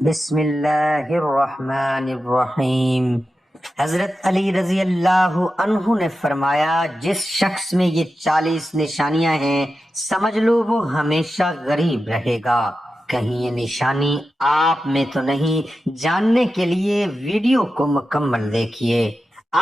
بسم اللہ الرحمن الرحیم۔ حضرت علی رضی اللہ عنہ نے فرمایا، جس شخص میں یہ 40 نشانیاں ہیں سمجھ لو وہ ہمیشہ غریب رہے گا۔ کہیں یہ نشانی آپ میں تو نہیں؟ جاننے کے لیے ویڈیو کو مکمل دیکھیے۔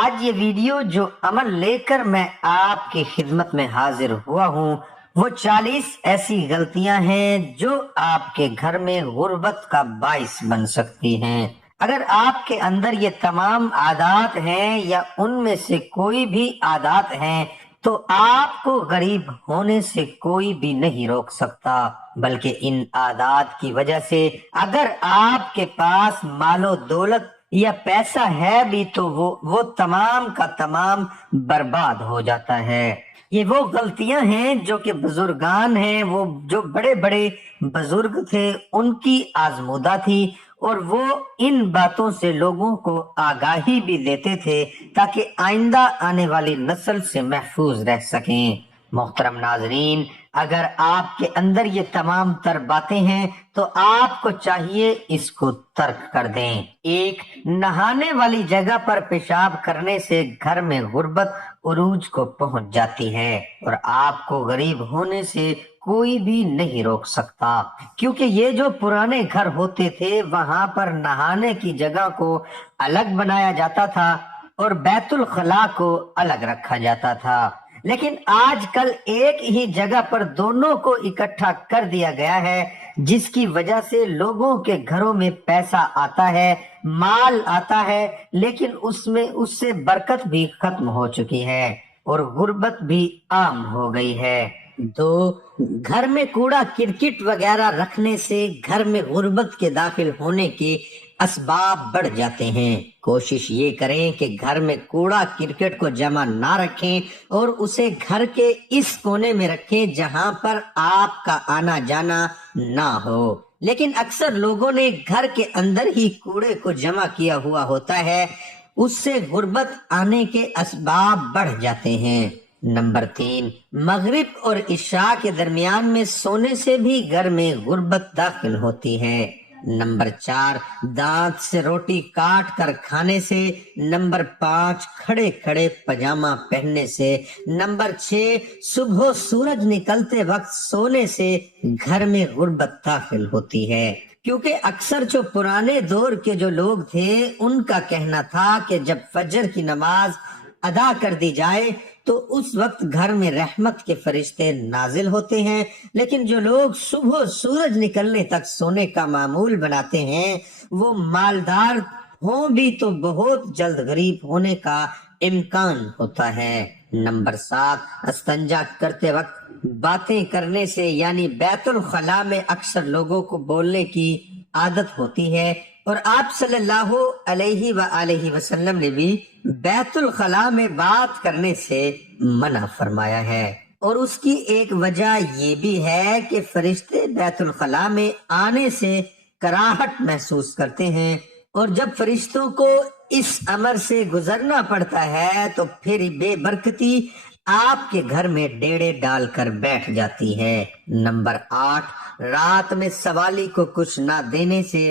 آج یہ ویڈیو جو عمل لے کر میں آپ کی خدمت میں حاضر ہوا ہوں، وہ 40 ایسی غلطیاں ہیں جو آپ کے گھر میں غربت کا باعث بن سکتی ہیں۔ اگر آپ کے اندر یہ تمام عادات ہیں یا ان میں سے کوئی بھی عادات ہیں تو آپ کو غریب ہونے سے کوئی بھی نہیں روک سکتا، بلکہ ان عادات کی وجہ سے اگر آپ کے پاس مال و دولت یا پیسہ ہے بھی تو وہ تمام کا تمام برباد ہو جاتا ہے۔ یہ وہ غلطیاں ہیں جو کہ بزرگان ہیں، وہ جو بڑے بڑے بزرگ تھے ان کی آزمودہ تھی، اور وہ ان باتوں سے لوگوں کو آگاہی بھی دیتے تھے تاکہ آئندہ آنے والی نسل سے محفوظ رہ سکیں۔ محترم ناظرین، اگر آپ کے اندر یہ تمام تر باتیں ہیں تو آپ کو چاہیے اس کو ترک کر دیں۔ ایک، نہانے والی جگہ پر پیشاب کرنے سے گھر میں غربت عروج کو پہنچ جاتی ہے، اور آپ کو غریب ہونے سے کوئی بھی نہیں روک سکتا، کیونکہ یہ جو پرانے گھر ہوتے تھے وہاں پر نہانے کی جگہ کو الگ بنایا جاتا تھا اور بیت الخلاء کو الگ رکھا جاتا تھا، لیکن آج کل ایک ہی جگہ پر دونوں کو اکٹھا کر دیا گیا ہے، جس کی وجہ سے لوگوں کے گھروں میں پیسہ آتا ہے، مال آتا ہے، لیکن اس سے برکت بھی ختم ہو چکی ہے اور غربت بھی عام ہو گئی ہے۔ دو، گھر میں کوڑا کرکٹ وغیرہ رکھنے سے گھر میں غربت کے داخل ہونے کے اسباب بڑھ جاتے ہیں۔ کوشش یہ کریں کہ گھر میں کوڑا کرکٹ کو جمع نہ رکھیں اور اسے گھر کے اس کونے میں رکھیں جہاں پر آپ کا آنا جانا نہ ہو، لیکن اکثر لوگوں نے گھر کے اندر ہی کوڑے کو جمع کیا ہوا ہوتا ہے، اس سے غربت آنے کے اسباب بڑھ جاتے ہیں۔ نمبر 3، مغرب اور عشاء کے درمیان میں سونے سے بھی گھر میں غربت داخل ہوتی ہے۔ نمبر 4، دانت سے روٹی کاٹ کر کھانے سے۔ نمبر 5، کھڑے کھڑے پاجامہ پہننے سے۔ نمبر 6، صبح سورج نکلتے وقت سونے سے گھر میں غربت داخل ہوتی ہے، کیونکہ اکثر جو پرانے دور کے جو لوگ تھے ان کا کہنا تھا کہ جب فجر کی نماز ادا کر دی جائے تو اس وقت گھر میں رحمت کے فرشتے نازل ہوتے ہیں، لیکن جو لوگ صبح سورج نکلنے تک سونے کا معمول بناتے ہیں وہ مالدار ہوں بھی تو بہت جلد غریب ہونے کا امکان ہوتا ہے۔ نمبر 7، استنجا کرتے وقت باتیں کرنے سے، یعنی بیت الخلاء میں اکثر لوگوں کو بولنے کی عادت ہوتی ہے، اور آپ صلی اللہ علیہ وآلہ وسلم نے بھی بیت الخلاء میں بات کرنے سے منع فرمایا ہے، اور اس کی ایک وجہ یہ بھی ہے کہ فرشتے بیت الخلاء میں آنے سے کراہٹ محسوس کرتے ہیں، اور جب فرشتوں کو اس امر سے گزرنا پڑتا ہے تو پھر بے برکتی آپ کے گھر میں ڈیڑے ڈال کر بیٹھ جاتی ہے۔ نمبر 8، رات میں سوالی کو کچھ نہ دینے سے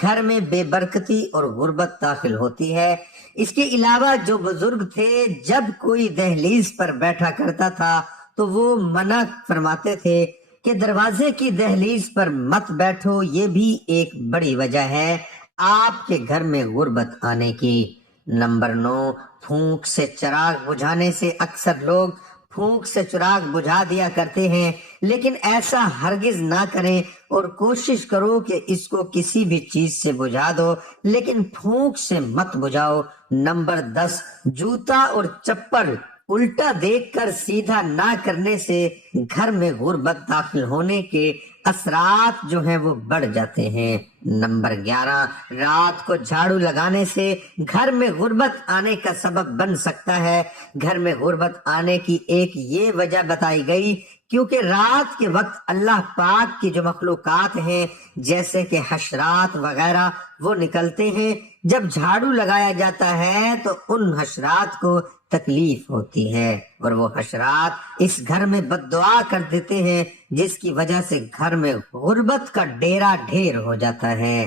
گھر میں بے برکتی اور غربت داخل ہوتی ہے۔ اس کے علاوہ جو بزرگ تھے جب کوئی دہلیز پر بیٹھا کرتا تھا تو وہ منع فرماتے تھے کہ دروازے کی دہلیز پر مت بیٹھو، یہ بھی ایک بڑی وجہ ہے آپ کے گھر میں غربت آنے کی۔ نمبر 9، پھونک سے چراغ بجھانے سے۔ اکثر لوگ پھونک سے چراغ بجھا دیا کرتے ہیں، لیکن ایسا ہرگز نہ کریں اور کوشش کرو کہ اس کو کسی بھی چیز سے بجھا دو، لیکن پھونک سے مت بجھاؤ۔ نمبر 10، جوتا اور چپل الٹا دیکھ کر سیدھا نہ کرنے سے گھر میں غربت داخل ہونے کے اثرات جو ہیں وہ بڑھ جاتے ہیں۔ نمبر 11، رات کو جھاڑو لگانے سے گھر میں غربت آنے کا سبب بن سکتا ہے۔ گھر میں غربت آنے کی ایک یہ وجہ بتائی گئی کیونکہ رات کے وقت اللہ پاک کی جو مخلوقات ہیں جیسے کہ حشرات وغیرہ وہ نکلتے ہیں، جب جھاڑو لگایا جاتا ہے تو ان حشرات کو تکلیف ہوتی ہے اور وہ حشرات اس گھر میں بد دعا کر دیتے ہیں، جس کی وجہ سے گھر میں غربت کا ڈیرا ڈھیر ہو جاتا ہے۔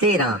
13,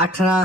18,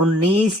19,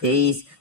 23,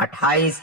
28,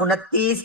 29,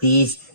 30,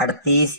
38,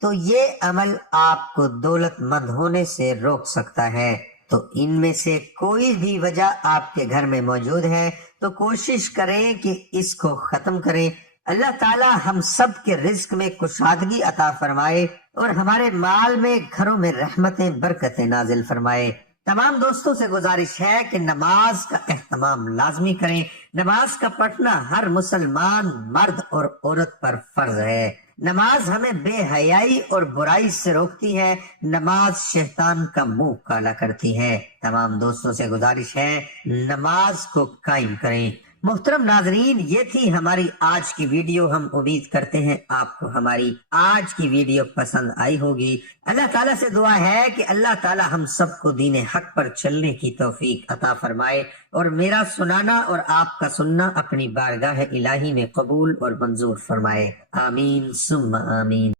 تو یہ عمل آپ کو دولت مند ہونے سے روک سکتا ہے۔ تو ان میں سے کوئی بھی وجہ آپ کے گھر میں موجود ہے تو کوشش کریں کہ اس کو ختم کریں۔ اللہ تعالی ہم سب کے رزق میں کشادگی عطا فرمائے اور ہمارے مال میں، گھروں میں رحمتیں برکتیں نازل فرمائے۔ تمام دوستوں سے گزارش ہے کہ نماز کا اہتمام لازمی کریں۔ نماز کا پڑھنا ہر مسلمان مرد اور عورت پر فرض ہے۔ نماز ہمیں بے حیائی اور برائی سے روکتی ہے۔ نماز شیطان کا منہ کالا کرتی ہے۔ تمام دوستوں سے گزارش ہے نماز کو قائم کریں۔ محترم ناظرین، یہ تھی ہماری آج کی ویڈیو۔ ہم امید کرتے ہیں آپ کو ہماری آج کی ویڈیو پسند آئی ہوگی۔ اللہ تعالیٰ سے دعا ہے کہ اللہ تعالیٰ ہم سب کو دین حق پر چلنے کی توفیق عطا فرمائے اور میرا سنانا اور آپ کا سننا اپنی بارگاہ الہی میں قبول اور منظور فرمائے۔ آمین ثم آمین۔